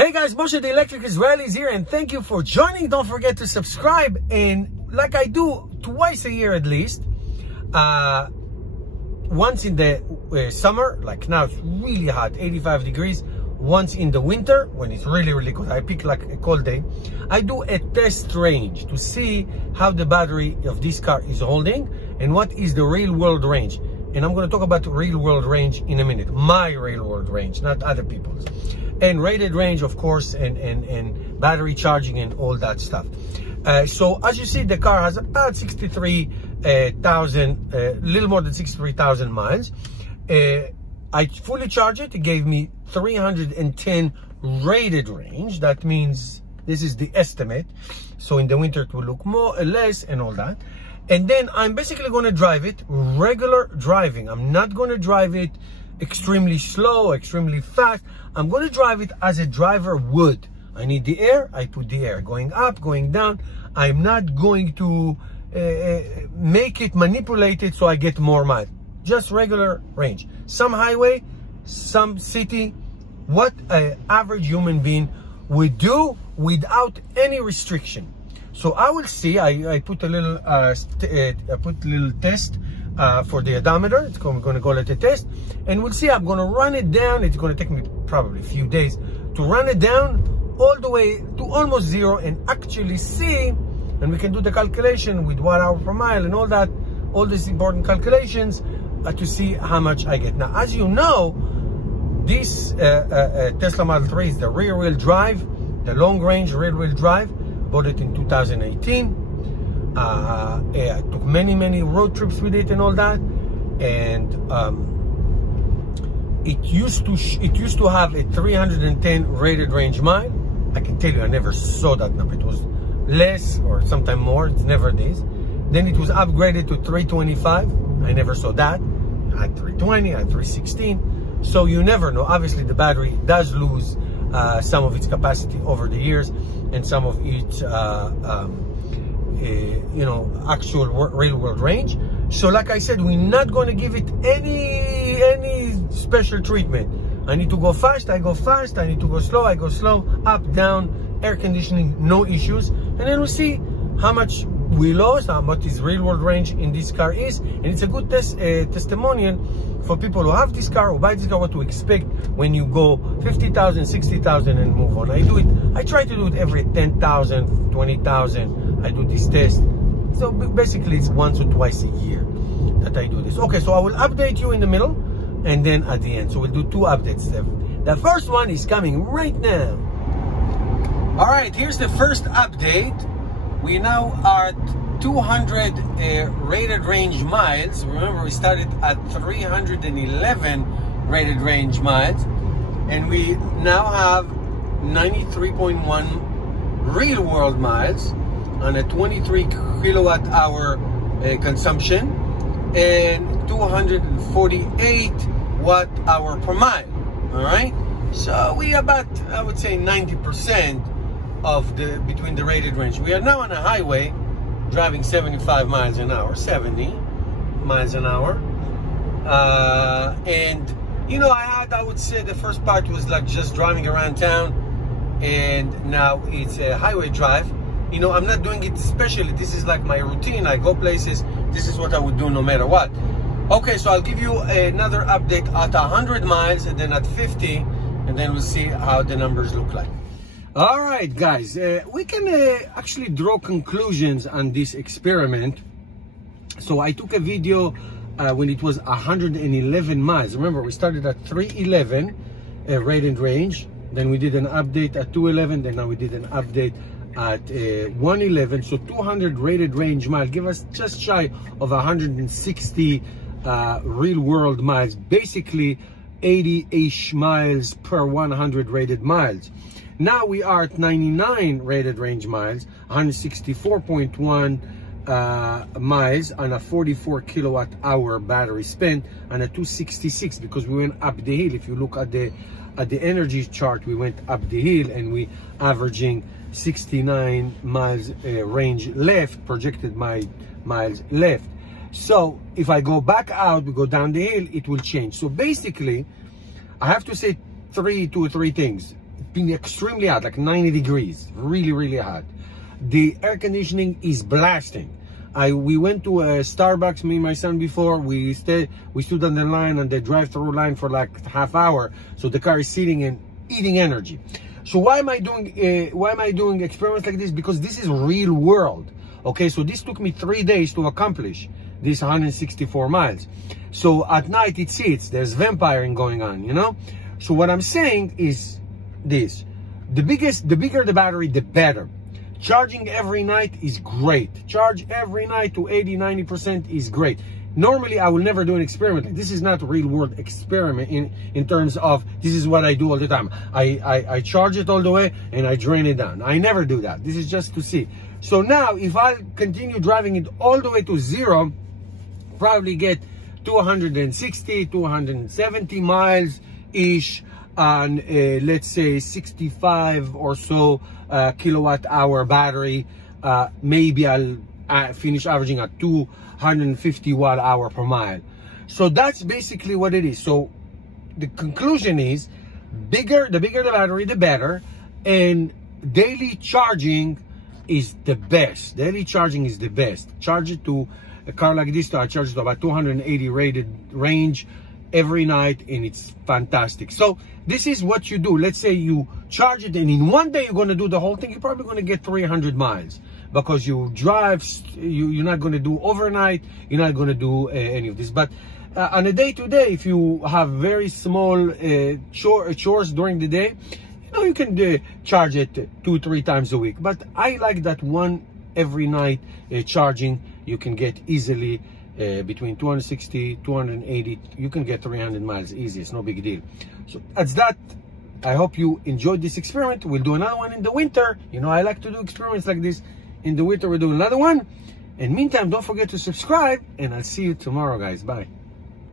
Hey guys, Moshe the Electric Israeli is here, and thank you for joining. Don't forget to subscribe, and like I do twice a year at least, once in the summer, like now it's really hot, 85 degrees, once in the winter when it's really cold. I pick like a cold day. I do a test range to see how the battery of this car is holding and what is the real world range. And I'm going to talk about the real world range in a minute. My real world range, not other people's. And rated range, of course, and battery charging and all that stuff. So as you see, the car has about 63,000, little more than 63,000 miles. I fully charged it. It gave me 310 rated range. That means this is the estimate. So in the winter it will look more or less and all that. And then I'm basically going to drive it regular driving. I'm not going to drive it extremely slow, extremely fast. I'm going to drive it as a driver would. I need the air, I put the air. Going up, going down. I'm not going to make it, manipulate it so I get more miles. Just regular range. Some highway, some city. What an average human being would do without any restriction. So I will see. I put a little test for the odometer. It's going to go let a test, and we'll see. I'm going to run it down. It's going to take me probably a few days to run it down all the way to almost zero and actually see. And we can do the calculation with 1 hour per mile and all that, all these important calculations to see how much I get. Now, as you know, this Tesla Model 3 is the rear-wheel drive, the long-range rear-wheel drive. Bought it in 2018. I took many road trips with it and all that, and it used to have a 310 rated range mile. I can tell you I never saw that number. It was less or sometime more. It's never this. Then it was upgraded to 325. I never saw that. I had 320, I had 316. So you never know. Obviously the battery does lose some of its capacity over the years, and some of its actual real world range. So like I said, we're not going to give it any special treatment. I need to go fast, I go fast. I need to go slow, I go slow. Up, down, air conditioning, no issues. And then we'll see how much we lost, how much his real world range in this car is. And it's a good testimonial for people who have this car, who buy this car, what to expect when you go 50,000, 60,000 and move on. I try to do it every 10,000, 20,000. I do this test. So basically it's once or twice a year that I do this. Okay, so I will update you in the middle and then at the end. So we'll do two updates. The first one is coming right now. All right, here's the first update. We now are at 200 rated range miles. Remember, we started at 311 rated range miles, and we now have 93.1 real world miles on a 23 kilowatt hour consumption and 248 watt hour per mile. All right, so we about, I would say, 90% of between the rated range. We are now on a highway driving 75 miles an hour, 70 miles an hour. And you know, I would say the first part was like just driving around town, and now it's a highway drive. You know, I'm not doing it specially. This is like my routine. I go places. This is what I would do no matter what. Okay, so I'll give you another update at 100 miles and then at 50, and then we'll see how the numbers look like. All right, guys, we can actually draw conclusions on this experiment. So I took a video when it was 111 miles. Remember, we started at 311 rated range. Then we did an update at 211. Then now we did an update at 111. So 200 rated range mile give us just shy of 160 real world miles. Basically 80-ish miles per 100 rated miles. Now we are at 99 rated range miles, 164.1 miles on a 44 kilowatt hour battery spent, and a 266 because we went up the hill. If you look at the energy chart, we went up the hill and we averaging 69 miles range left, projected miles left. So if I go back out, we go down the hill, it will change. So basically, I have to say two or three things. been extremely hot, like 90 degrees, really, really hot. The air conditioning is blasting. We went to a Starbucks, me and my son, before. We stood on the line, on the drive-through line for like half hour. So the car is sitting and eating energy. So why am I doing experiments like this? Because this is real world. Okay, so this took me 3 days to accomplish this 164 miles. So at night it sits, there's vampiring going on, you know? So what I'm saying is this: the bigger the battery, the better. Charging every night is great. Charge every night to 80-90% is great. Normally, I will never do an experiment. This is not a real world experiment in terms of this is what I do all the time. I charge it all the way and I drain it down. I never do that. This is just to see. So now, if I continue driving it all the way to zero, probably get 260, 270 miles-ish on, let's say, 65 or so kilowatt hour battery. Maybe I'll finish averaging at 250 watt hour per mile. So that's basically what it is. So the conclusion is, the bigger the battery, the better. And daily charging is the best. Daily charging is the best. Charge it to a car like this, I charge it to about 280 rated range every night, and it's fantastic. So this is what you do. Let's say you charge it, and in one day you're going to do the whole thing. You're probably going to get 300 miles because you drive. You're not going to do overnight. You're not going to do any of this. But on a day-to-day, if you have very small chores during the day, you know, you can charge it 2-3 times a week. But I like that one every night charging. You can get easily between 260, 280, you can get 300 miles easy. It's no big deal. So that's that. I hope you enjoyed this experiment. We'll do another one in the winter. You know, I like to do experiments like this. In the winter, we'll do another one. And meantime, don't forget to subscribe, and I'll see you tomorrow, guys. Bye.